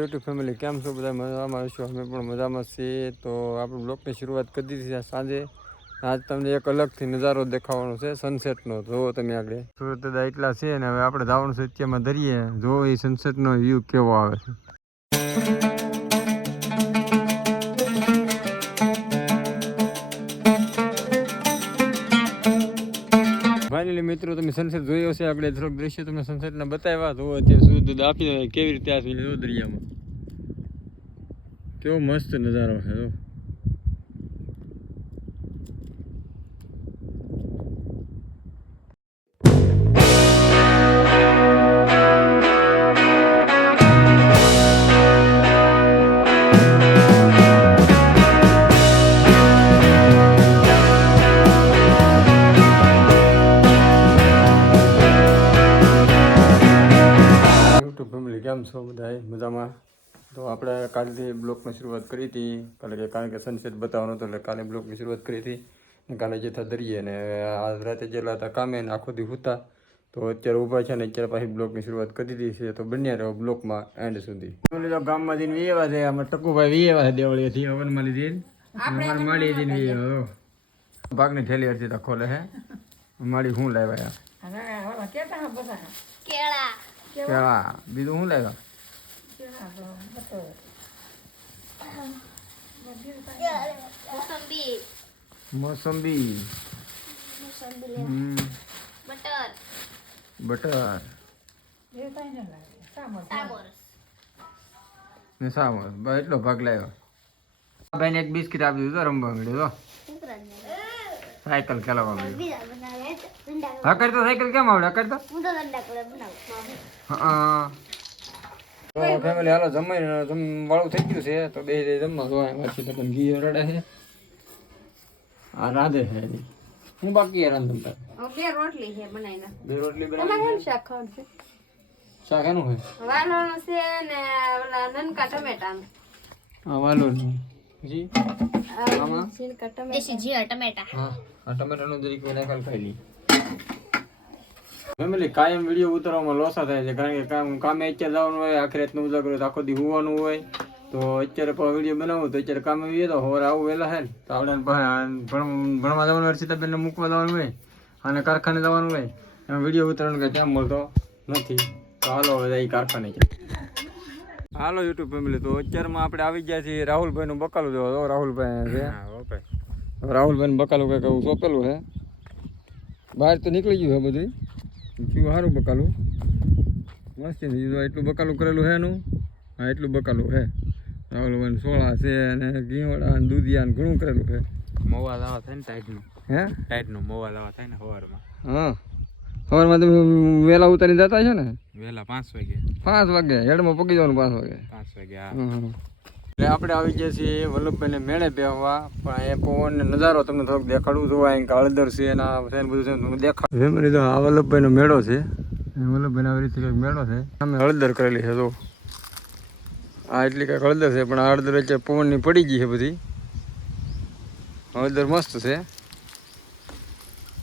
YouTube family કેમ છો બધા મજામાં છો? અમે પણ મજામાં છીએ. તો આપણે બ્લોગની શરૂઆત કરી દીધી છે સાંજે. આજ તમને એક અલગથી નજારો દેખાવાનો છે સનસેટનો. જોવો તમે આગળ સુરત એટલા છે ને હવે આપણે જવાનું છે અત્યારમાં દરિયે. જોવો એ સનસેટનો વ્યૂ કેવો આવે છે. ફાઇનલી મિત્રો તમે સનસેટ જોયો છે આપણે થોડોક દ્રશ્ય તમને સનસેટના બતાવ્યા. તો અત્યારે સૂર્ય આપી દે કેવી રીતે આ દરિયામાં કેવો મસ્ત નજારો છે. ફેમિલી કેમ છો બધા મજામાં? તો આપણે કાલથી બ્લોગની શરૂઆત કરી હતી કારણ કે સનસેટ બતાવવાનો હતો એટલે કાલે બ્લોગની શરૂઆત કરી હતી. કાલે જતા દરિયે ને આજ રાતે જેટલા હતા કામે ને આખો દી હતા. તો અત્યારે ઊભા છે ને અત્યારે પાછી બ્લોગની શરૂઆત કરી દીધી છે. તો બન્યા રહો બ્લોગમાં એન્ડ સુધી. ગામમાં જઈને વીએવા છે આમાં ટકુભાઈ વીએવા છે દેવળીથી હવનમાં લીધી માળી જઈને વીએ ભાગની થેલી હતી ખોલે હે માળી શું લાવ્યા કેળા બીજું શું લાવ્યા મોસંબી બટર ને સામોસ એટલો ભાગ લાવ્યો. ભાઈને એક બિસ્કિટ આપી દીધું રમવા મળ્યો. સાયકલ ચલાવવા મળ્યો. હા કરતો સાયકલ કેમ આવડે કરતો? હા ફેમિલી હાલો જમાઈ વાળું થઈ ગયું છે. તો બે જમવા જોવાય પછી તો પણ ઘી રડે છે. આ રાધે છે હું બાકી રાંધતા બે રોટલી છે બનાવીને શાક ખાવાનું છે. શાક એનું હોય વાલોનું છે ને ઓલા નનકા ટમેટાનું. હા વાલોનું જી આમાં દેશી જીરા ટમેટા. હા આ ટમેટાનું જરીક નાખલ ખાઈ લી. ફેમિલી કાયમ વિડીયો ઉતારવામાં લોસા થાય છે કારણ કે કામે અત્યારે જવાનું હોય આખી રાતનું ઉજાગરો આખો દી હોવાનું હોય. તો અત્યારે પણ વિડીયો બનાવું તો અત્યારે કામે આવીએ તો હોર આવું વહેલા છે ને તો આપણે ભણવા જવાનું હોય સીતાબેનને મૂકવા જવાનું હોય અને કારખાને જવાનું હોય એમાં વિડીયો ઉતારવાનો કંઈ ટાઈમ મળતો નથી. તો હાલો હવે એ કારખાને છે. હાલો યુટ્યુબ ફેમિલી તો અત્યારમાં આપણે આવી ગયા છીએ રાહુલભાઈનું બકાલું જોવા. રાહુલભાઈ છે રાહુલભાઈનું બકાલું કંઈક એવું સોંપેલું છે. બહાર તો નીકળી ગયું છે બધું કેવું સારું બકાલું મસ્ત એટલું બકાલું કરેલું છે એનું. હા એટલું બકાલું છે. રાહુલભાઈ સોળા છે અને ઘીવડા ને દૂધિયા ને ઘણું કરેલું છે. મવા લાવા થાય ને ટાઈટનું ટાઈટનું મવા લાવા થાય ને સવારમાં. હા સવારમાં તમે વહેલા ઉતારી જતા છો ને? વહેલા 5 વાગે. 5 વાગે હેડમાં પકી જવાનું 5 વાગે. 5 વાગે હા. એટલે આપણે આવી ગયા છીએ વલ્લભભાઈને મેળે બેહવા. પણ એ પવન નજારો તમને થોડોક દેખાડવું જોવાય કે હળદર છે એના છે બધું છે દેખાડ. ફેમિલી તો આ વલ્લભભાઈનો મેળો છે. વલ્લભભાઈને આવી રીતે કંઈક મેળો છે. અમે હળદર કરેલી છે તો આ એટલી કંઈક હળદર છે પણ આ હળદર વચ્ચે પવનની પડી ગઈ છે બધી. હળદર મસ્ત છે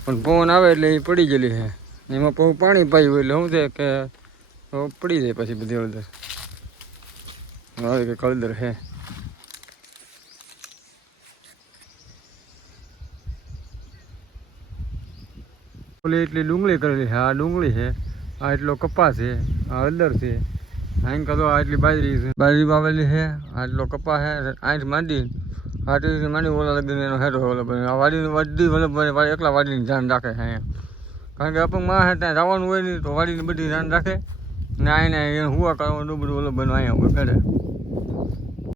પણ પવન આવે એટલે એ પડી ગયેલી છે. એમાં પાણી પાયું એટલે શું છે કે પડી જાય પછી બધી હળદર. હવે કંઈક હળદર છે. ઓલી એટલી ડુંગળી કરેલી છે. આ ડુંગળી છે. આ એટલો કપાસ છે. આ હળદર છે. અહીં કદો આ એટલી બાજરી વાવેલી છે. આટલો કપા છે. આઠ માંડી આટલી માંડી ઓલા લગીને એનો હેઠો ઓલો વાડીની બધી વલ્લભભાઈ એકલા વાડીની ધ્યાન રાખે છે અહીંયા. કારણ કે અપંગમાં છે ત્યાં જવાનું હોય નહીં તો વાડીની બધી ધ્યાન રાખે ને આને હુવા કરવાનું બધું વલ્લભભાઈનું અહીંયા હોય કરે.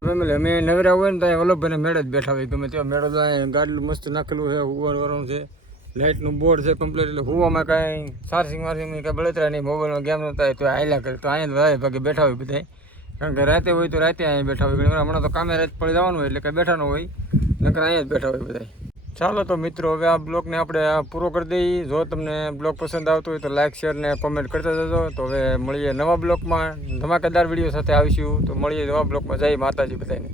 ફેમિલી અમે નવરા હોય ને ત્યાં વલ્લભભાઈને મેળે જ બેઠા હોય. ગમે ત્યાં મેળો અહીંયા ગાડલું મસ્ત નાખેલું છે. હુવાનું છે. લાઇટનું બોર્ડ છે કમ્પ્લીટ. એટલે હુવામાં કાંઈ ચાર્જિંગ વાર્જિંગ કાંઈ બળતરા નહીં. મોબાઈલમાં ગેમ નતા તો હાલ્યા કરે તો અહીંયા ભાગે બેઠા હોય બધા. કારણ કે રાતે હોય તો રાતે અહીંયા બેઠા હોય. હમણાં તો કામે રાત પડી જવાનું હોય એટલે કાંઈ બેઠા ન હોય નકર અહીંયા જ બેઠા હોય બધા. ચાલો તો મિત્રો હવે આ બ્લોગને આપણે પૂરો કરી દઈએ. જો તમને બ્લોગ પસંદ આવતો હોય તો લાઇક શેર ને કોમેન્ટ કરતા જજો. તો હવે મળીએ નવા બ્લોગમાં ધમાકેદાર વિડીયો સાથે આવીશું. તો મળીએ નવા બ્લોગમાં. જય માતાજી બધાને.